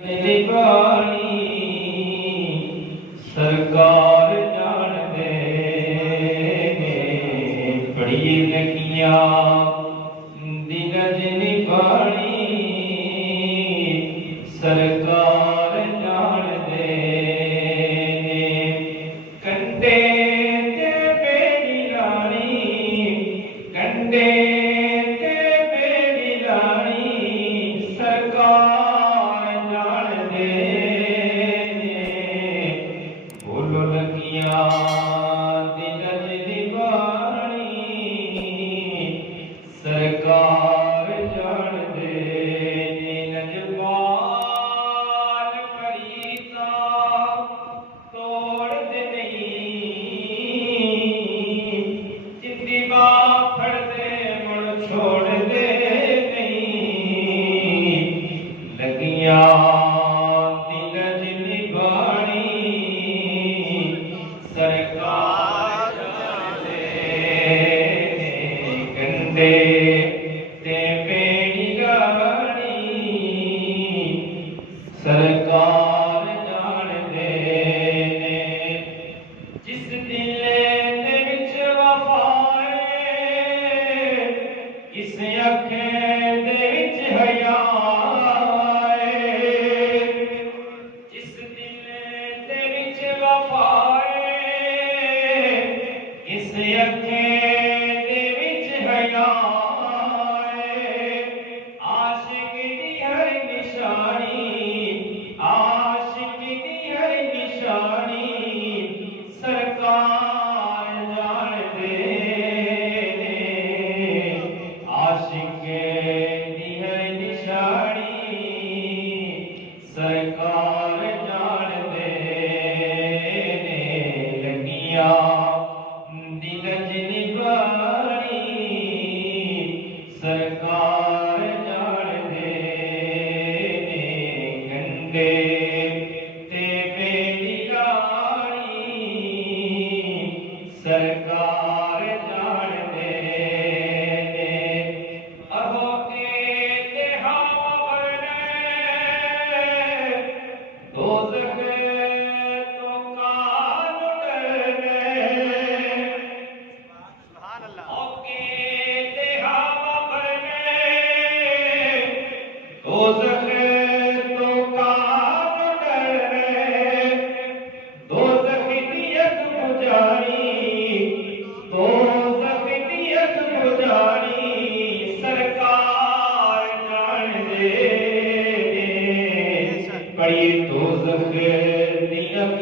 निभानी सरकार जान दे बड़ी लगियां दिनज निभानी सरकार जान दे कंडे ते बेड़ी रानी कंडे ते बेड़ी रानी सरकार दिनज निभानी सरकार जान दे नजबान करीता तोड़ दे नहीं जिंदी बात फड़ दे मुड़ छोड़ दे नहीं लगियां दिनज निभानी सरकार दे कंडे ते बेड़ी रानी सरकार जान दे जिस दिले दे विच वफा है किस अखें दे विच हया है जिस दिले दे विच वफा इस अखें दे विच हया आशिक दी हर निशानी आशिक दी हर निशानी सरकार जान दे आशिक दी हर निशानी सरकार जान दे लगियां दिनज निभानी सरकार जान दे कंडे ते बेड़ी रानी सरकार जान दे अहो ते हवा बरने दोज़ख तो कान डरने दोज़ख तो कान डरे दोज़ख दी अग बुझानी दोज़ख दी अग बुझानी सरकार जान दे बड़ी दोज़ख दी अग